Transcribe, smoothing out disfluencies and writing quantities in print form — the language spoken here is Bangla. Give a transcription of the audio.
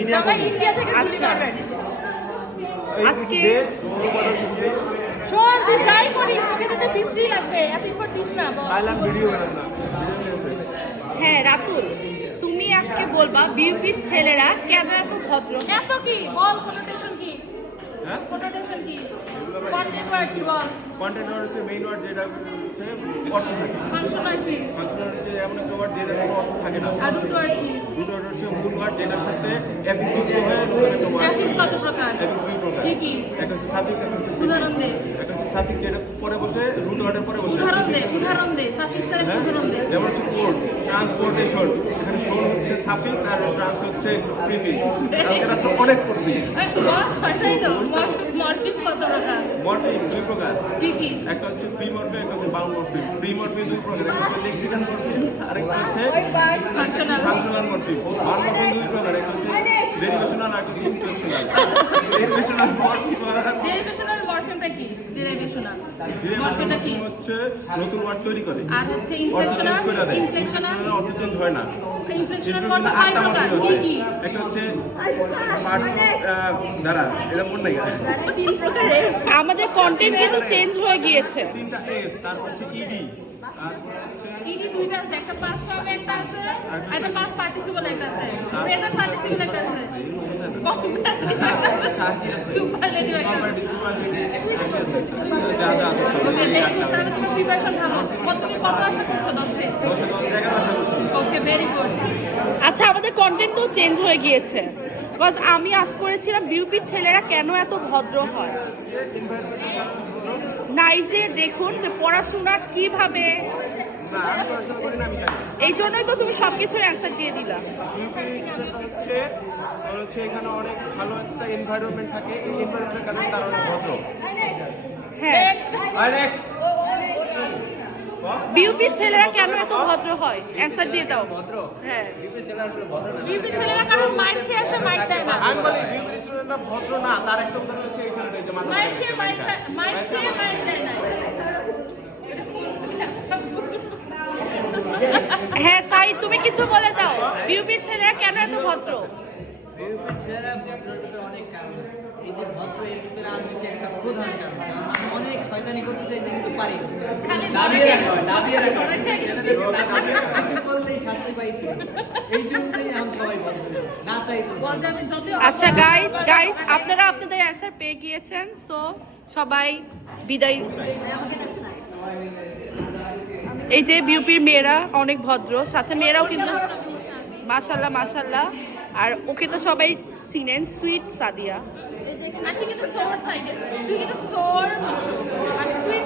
ইন্ডিয়া থেকে গুলি মারবে আজকে শোন তুই যাই করিস তোকে তো বিশ্রী লাগবে এত এফোর্ট দিস না ভিডিও বানান না হ্যাঁ রাতুল, তুমি আজকে বলবা বিউপির ছেলেরা কেন এত ভদ্র? এত কি বল কোনোটেশন কি কোনোটেশন কি কন্টেন্ট ওয়ার্ড কি বল কন্টেন্ট ওয়ার্ড হচ্ছে মেইন ওয়ার্ড যেটা হচ্ছে অর্থ থাকে ফাংশন ওয়ার্ড কি ফাংশন ওয়ার্ড হচ্ছে এমন একটা ওয়ার্ড যেটা কোনো অর্থ থাকে না আর রুট ওয়ার্ড কি রুট ওয়ার্ড হচ্ছে মূল ওয়ার্ড যেটার সাথে এফিক্স যুক্ত হয়ে নতুন একটা ওয়ার্ড এফিক্স কত প্রকার এফিক্স দুই প্রকার কি কি একটা হচ্ছে সাফিক্স একটা হচ্ছে উদাহরণ দে একটা হচ্ছে সাফিক্স যেটা পরে বসে রুট ওয়ার্ডের পরে বসে উদাহরণ দে সাফিক্সের একটা উদাহরণ দে যেমন হচ্ছে পোর্ট ট্রান্সপোর্টেশন এখানে শোন হচ্ছে সাফিক্স আর ট্রান্স হচ্ছে প্রিফিক্স এটা তো অনেক করছি মরফিক্স কত প্রকার মরফিম দুই প্রকার কি কি একটা হচ্ছে ফ্রি মরফিম একটা হচ্ছে বাউন্ড মরফিম ফ্রি মরফিম দুই প্রকার একটা হচ্ছে লেক্সিকাল মরফিম আর একটা হচ্ছে functional functional morpheme bound morpheme দুই প্রকার একটা হচ্ছে ডেরিভেশনাল আর একটা হচ্ছে ইনফ্লেকশনাল ডেরিভেশনাল মরফিম ডেরিভেশনাল মরফিমটা কি ডেরিভেশনাল মরফিমটা কি হচ্ছে নতুন ওয়ার্ড তৈরি করে আর হচ্ছে অর্থ চেঞ্জ করে দেয় ইনফ্লেকশনাল অর্থ চেঞ্জ হয় না ইনফ্লেকশনাল মরফিম কয় প্রকার কি কি একটা হচ্ছে দাঁড়া এটা কোন নাই তিন প্রকারের। আমাদের কন্টেন্ট কিন্তু চেঞ্জ হয়ে গিয়েছে। তিনটা এস তারপর হচ্ছে ইডি তারপর হচ্ছে ইডি দুইটা আছে একটা পাস ফর্ম একটা আছে একটা পাস পার্টিসিপল একটা আছে প্রেজেন্ট পার্টিসিপল একটা আছে সুপারলেটিভ একটা আছে যা যা আছে ওকে তাহলে তোমার প্রিপারেশন ভালো তুমি কত আশা করছো 10 এ ওকে ভেরি গুড। আচ্ছা, আমাদের কন্টেন্ট তো চেঞ্জ হয়ে গিয়েছে। বিকজ আমি আজ করেছিলাম বিউপির ছেলেরা কেন এত ভদ্র হয়। নাই যে দেখুন যে পড়াশোনা কিভাবে, এই জন্যই তো তুমি সবকিছুর অ্যান্সার দিয়ে দিলা। হচ্ছে এখানে অনেক ভালো একটা এনভায়রনমেন্ট থাকে, এই এনভায়রনমেন্টের কারণে তারা অনেক ভদ্র। হ্যাঁ, নেক্সট বিউপির ছেলেরা কেন এত ভদ্র হয়, অ্যান্সার দিয়ে দাও। ভদ্র? হ্যাঁ, বিউপি ছেলেরা কারণ মাইর খেয়ে আসে মাইর দেয় না আমি বলি বিউটি স্টুডেন্টরা ভদ্র না, তার একটা উদাহরণ হচ্ছে এই ছেলেটা এই যে মাথা মাইর খেয়ে মাইর দেয় না হ্যাঁ সাইদ, তুমি কিছু বলে দাও, বিউপির ছেলেরা কেন এত ভদ্র? বিউপির ছেলেরা ভদ্রের ভিতরে অনেক কারণ আছে। এই যে ভদ্র এর ভিতরে আমি হচ্ছে একটা প্রধান কারণ। কারণ আমি অনেক শয়তানি করতে চাইছি কিন্তু পারি না। খালি দাবিয়ে রাখা হয়, দাবিয়ে রাখা হয়। ধরেছে aggressive। কিছু করলেই শাস্তি পাইতে হয়। এই জন্যই এখন সবাই ভদ্র না চাইতো। বল যে আমি যত আচ্ছা গাইস আপনারা আপনাদের অ্যান্সার পেয়ে গিয়েছেন, সো সবাই বিদায়। এই যে বিউপির মেয়েরা অনেক ভদ্র, সাথে মেয়েরাও কিন্তু মাশাল্লাহ মাশাল্লাহ। আর ওকে তো সবাই চিনেন, সুইট সাদিয়া। তুই কিন্তু সোর সাইডে তুই কিন্তু